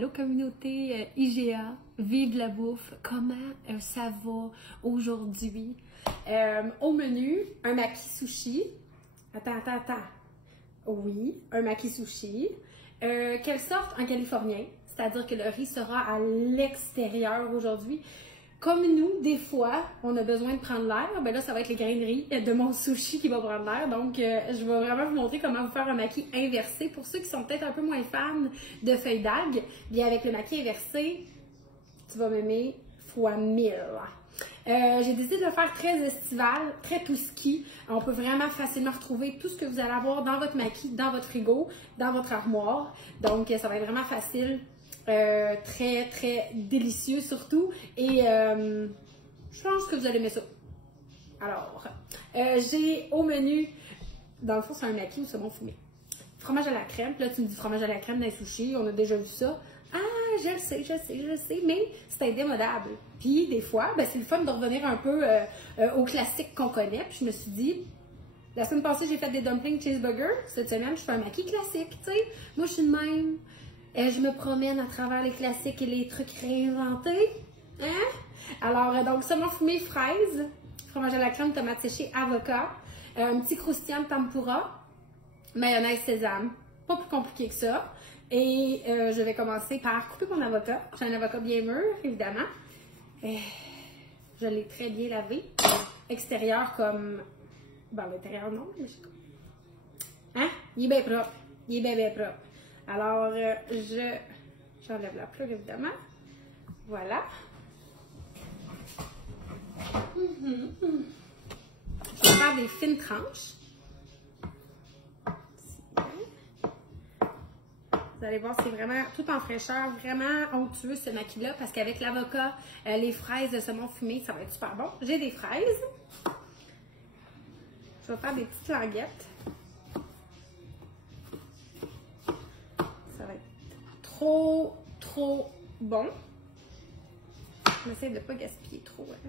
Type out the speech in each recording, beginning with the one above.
Allô communauté IGA, vive la bouffe, comment ça va aujourd'hui? Au menu, un maki sushi. Attends. Oui, un maki sushi. Quelle sorte? Un californien, c'est-à-dire que le riz sera à l'extérieur aujourd'hui. Comme nous, des fois, on a besoin de prendre l'air, ben là, ça va être les grains de riz de mon sushi qui va prendre l'air. Donc, je vais vraiment vous montrer comment vous faire un maki inversé. Pour ceux qui sont peut-être un peu moins fans de feuilles d'algues, bien avec le maki inversé, tu vas m'aimer fois 1000. J'ai décidé de le faire très estival, très tout ski. On peut vraiment facilement retrouver tout ce que vous allez avoir dans votre maki, dans votre frigo, dans votre armoire. Donc, ça va être vraiment facile. Très délicieux surtout et je pense que vous allez aimer ça. Alors, j'ai au menu, dans le fond c'est un maki ou saumon fumé, fromage à la crème. Puis là tu me dis fromage à la crème dans les sushis, on a déjà vu ça. Ah, je le sais, mais c'est indémodable. Puis des fois, ben, c'est le fun de revenir un peu au classique qu'on connaît. Puis je me suis dit, la semaine passée j'ai fait des dumplings cheeseburger, cette semaine je fais un maki classique, tu sais. Moi je suis de même. Je me promène à travers les classiques et les trucs réinventés. Hein? Alors, donc, saumon fumé, fraise, fromage à la crème, tomate séchée, avocat, un petit croustillant de tempura, mayonnaise sésame. Pas plus compliqué que ça. Et je vais commencer par couper mon avocat. J'ai un avocat bien mûr, évidemment. Je l'ai très bien lavé. Extérieur comme... Bon, l'intérieur, non. Mais hein? Il est bien propre. Il est bien propre. Alors, j'enlève la pleure, évidemment. Voilà. Je vais faire des fines tranches. Vous allez voir, c'est vraiment tout en fraîcheur, vraiment onctueux ce maki-là, parce qu'avec l'avocat, les fraises de saumon fumé, ça va être super bon. J'ai des fraises. Je vais faire des petites languettes. Ça va être trop bon. J'essaie de ne pas gaspiller trop. Hein.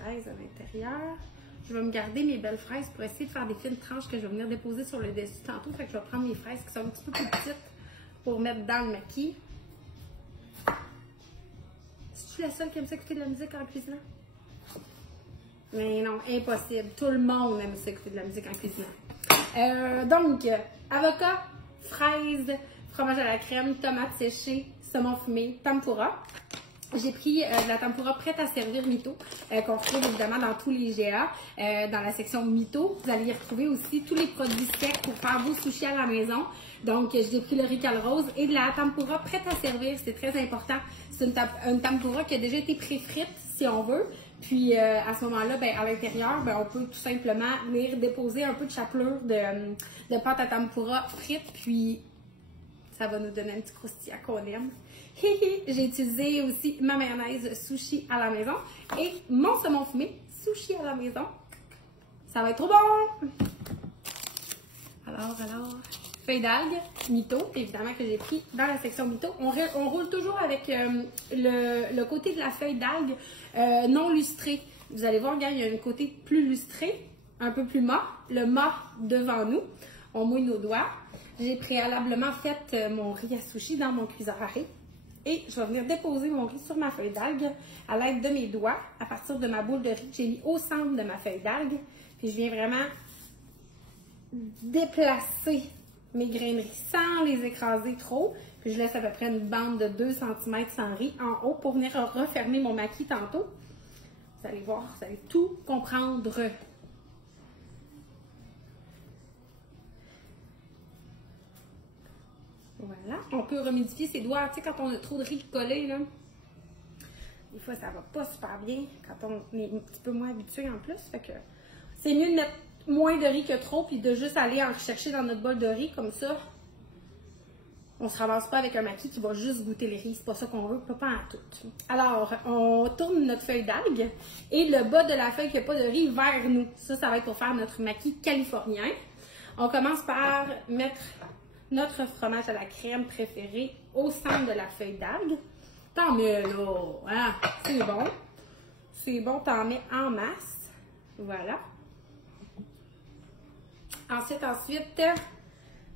Fraises à l'intérieur. Je vais me garder mes belles fraises pour essayer de faire des fines tranches que je vais venir déposer sur le dessus tantôt. Fait que je vais prendre mes fraises qui sont un petit peu plus petites pour mettre dans le maki. Es-tu la seule qui aime ça écouter de la musique en cuisinant? Mais non, impossible. Tout le monde aime ça écouter de la musique en cuisinant. Donc, avocat, fraises, fromage à la crème, tomates séchées, saumon fumé, tempura. J'ai pris de la tempura prête à servir Mito, qu'on retrouve évidemment dans tous les IGA. Dans la section Mito, vous allez y retrouver aussi tous les produits secs pour faire vos sushis à la maison. Donc, j'ai pris le riz rose et de la tempura prête à servir, c'est très important. C'est une tempura qui a déjà été pré-frite, si on veut. Puis, à ce moment-là, ben, à l'intérieur, ben, on peut tout simplement venir déposer un peu de chapelure de pâte à tempura frite, puis ça va nous donner un petit croustillant qu'on aime. J'ai utilisé aussi ma mayonnaise sushi à la maison et mon saumon fumé sushi à la maison. Ça va être trop bon! Alors, feuilles d'algues, Mito, évidemment que j'ai pris dans la section Mito. On roule toujours avec le côté de la feuille d'algue non lustré. Vous allez voir, regarde, il y a un côté plus lustré, un peu plus mat, le mat devant nous. On mouille nos doigts. J'ai préalablement fait mon riz à sushi dans mon cuiseur à riz. Et je vais venir déposer mon riz sur ma feuille d'algue à l'aide de mes doigts, à partir de ma boule de riz que j'ai mis au centre de ma feuille d'algue. Puis je viens vraiment déplacer mes grains de riz sans les écraser trop. Puis je laisse à peu près une bande de 2 cm sans riz en haut pour venir refermer mon maki tantôt. Vous allez voir, vous allez tout comprendre. Voilà, on peut remédifier ses doigts, tu sais, quand on a trop de riz collé, là. Des fois, ça va pas super bien quand on est un petit peu moins habitué en plus. Fait que c'est mieux de mettre moins de riz que trop, puis de juste aller en rechercher dans notre bol de riz, comme ça. On se ramasse pas avec un maki qui va juste goûter les riz, c'est pas ça qu'on veut, pas en tout. Alors, on tourne notre feuille d'algue et le bas de la feuille qui n'a pas de riz vers nous. Ça va être pour faire notre maki californien. On commence par mettre notre fromage à la crème préféré au centre de la feuille d'algue. T'en mets là, hein? C'est bon. C'est bon, t'en mets en masse. Voilà. Ensuite,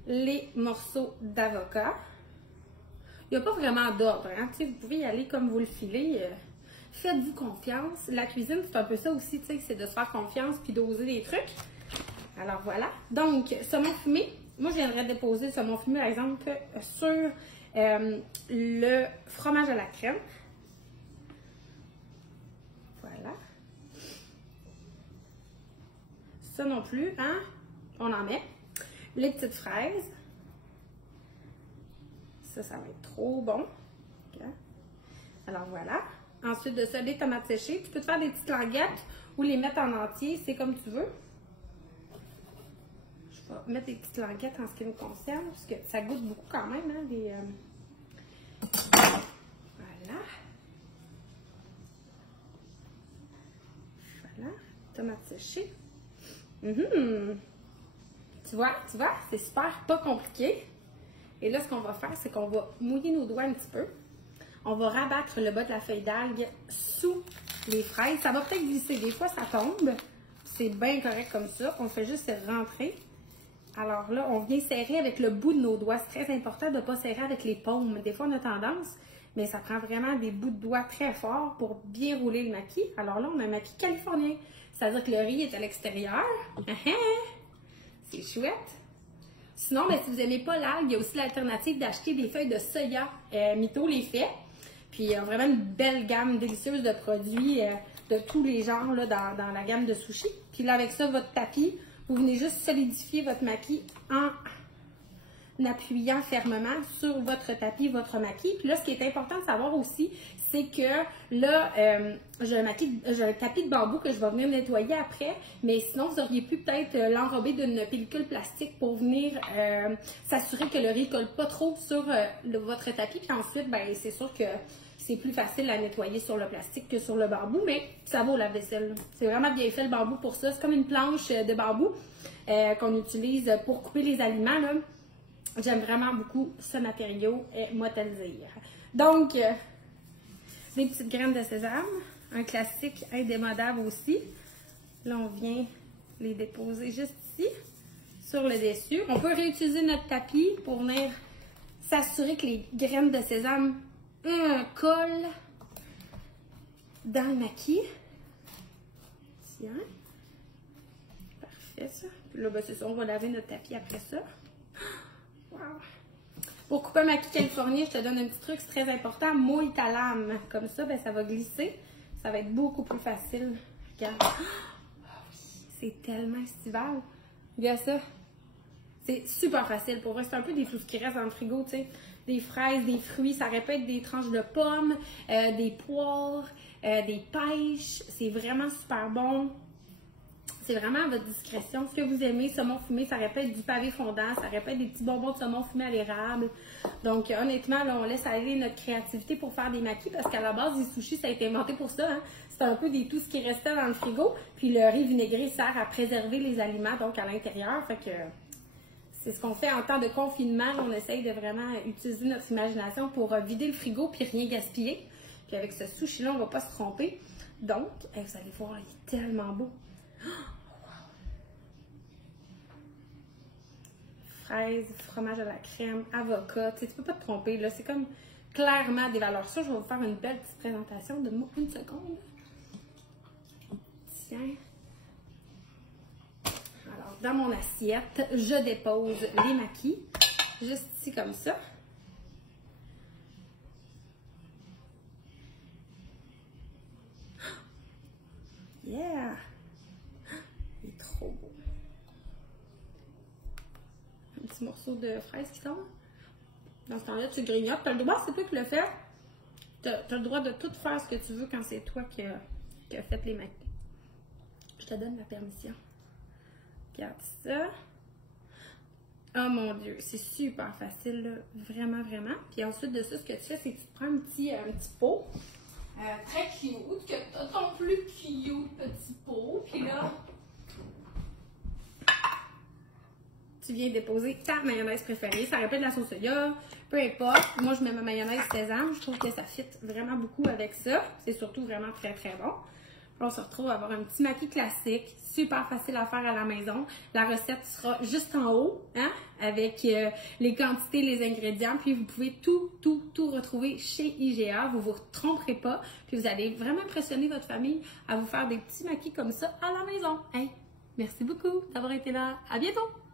les morceaux d'avocat. Il n'y a pas vraiment d'ordre, hein? Vous pouvez y aller comme vous le filez. Faites-vous confiance. La cuisine, c'est un peu ça aussi, c'est de se faire confiance puis d'oser des trucs. Alors voilà. Donc, saumon fumé. Moi, je viendrais déposer le saumon fumé, par exemple, sur le fromage à la crème. Voilà. Ça non plus, hein? On en met. Les petites fraises. Ça va être trop bon. Okay. Alors voilà. Ensuite de ça, les tomates séchées. Tu peux te faire des petites languettes ou les mettre en entier, c'est comme tu veux. Je vais mettre des petites languettes en ce qui me concerne, parce que ça goûte beaucoup quand même, hein, des... Voilà. Voilà. Tomates séchées. Tu vois, c'est super pas compliqué. Et là, ce qu'on va faire, c'est qu'on va mouiller nos doigts un petit peu. On va rabattre le bas de la feuille d'algue sous les fraises. Ça va peut-être glisser. Des fois, ça tombe. C'est bien correct comme ça. On fait juste rentrer. Alors là, on vient serrer avec le bout de nos doigts. C'est très important de ne pas serrer avec les paumes. Des fois, on a tendance, mais ça prend vraiment des bouts de doigts très forts pour bien rouler le maquis. Alors là, on a un maquis californien. C'est-à-dire que le riz est à l'extérieur. C'est chouette. Sinon, ben, si vous n'aimez pas l'algue, il y a aussi l'alternative d'acheter des feuilles de soya. Mito les fait. Puis il y a vraiment une belle gamme délicieuse de produits de tous les genres là, dans la gamme de sushi. Puis là, avec ça, votre tapis, vous venez juste solidifier votre maquis en appuyant fermement sur votre tapis, votre maquis. Puis là, ce qui est important de savoir aussi, c'est que là, j'ai un tapis de bambou que je vais venir nettoyer après, mais sinon, vous auriez pu peut-être l'enrober d'une pellicule plastique pour venir s'assurer que le riz ne colle pas trop sur votre tapis. Puis ensuite, ben, c'est sûr que c'est plus facile à nettoyer sur le plastique que sur le bambou, mais ça vaut la vaisselle. C'est vraiment bien fait le bambou pour ça. C'est comme une planche de bambou qu'on utilise pour couper les aliments, là. J'aime vraiment beaucoup ce matériau, moi te le dire. Donc, des petites graines de sésame, un classique indémodable aussi. Là, on vient les déposer juste ici, sur le dessus. On peut réutiliser notre tapis pour venir s'assurer que les graines de sésame collent dans le maquis. Tiens. Parfait, ça. Puis là, ben, c'est ça, on va laver notre tapis après ça. Wow. Pour couper un maquis californien, je te donne un petit truc, c'est très important. Mouille ta lame. Comme ça, ben, ça va glisser. Ça va être beaucoup plus facile. Regarde. Oh, oui, c'est tellement estival. Regarde ça. C'est super facile. Pour vrai, c'est un peu tout ce qui reste dans le frigo, tu sais. Des fraises, des fruits, ça aurait pu être des tranches de pommes, des poires, des pêches. C'est vraiment super bon. C'est vraiment à votre discrétion. Ce que vous aimez, saumon fumé, ça aurait pu être du pavé fondant, ça aurait pu être des petits bonbons de saumon fumé à l'érable. Donc, honnêtement, là, on laisse aller notre créativité pour faire des maquis parce qu'à la base, les sushis, ça a été inventé pour ça. Hein? C'est un peu tout ce qui restait dans le frigo. Puis le riz vinaigré sert à préserver les aliments, donc à l'intérieur. Fait que c'est ce qu'on fait en temps de confinement. On essaye de vraiment utiliser notre imagination pour vider le frigo puis rien gaspiller. Puis avec ce sushi-là, on ne va pas se tromper. Donc, vous allez voir, il est tellement beau. Fraises, fromage à la crème, avocat, tu sais, tu peux pas te tromper, là, c'est comme clairement des valeurs sûres. Je vais vous faire une belle petite présentation, donne-moi une seconde. Tiens. Alors, dans mon assiette, je dépose les maquis, juste ici comme ça. Yeah! Il est trop beau. Un petit morceau de fraise qui tombe. Dans ce temps-là, tu grignotes. Tu as le droit, c'est toi qui le fais. Tu as le droit de tout faire ce que tu veux quand c'est toi qui as fait les maquis. Je te donne la permission. Regarde ça. Oh mon Dieu, c'est super facile, là. Vraiment, vraiment. Puis ensuite de ça, ce que tu fais, c'est que tu prends un petit pot. Très cute, que tu as ton plus cute petit pot. Puis là, tu viens déposer ta mayonnaise préférée. Ça rappelle de la sauce soya, peu importe. Moi, je mets ma mayonnaise sésame. Je trouve que ça fit vraiment beaucoup avec ça. C'est surtout vraiment très, très bon. On se retrouve à avoir un petit maquis classique, super facile à faire à la maison. La recette sera juste en haut, hein, avec les quantités, les ingrédients. Puis vous pouvez tout retrouver chez IGA. Vous vous tromperez pas. Puis vous allez vraiment impressionner votre famille à vous faire des petits maquis comme ça à la maison. Hey, merci beaucoup d'avoir été là. À bientôt!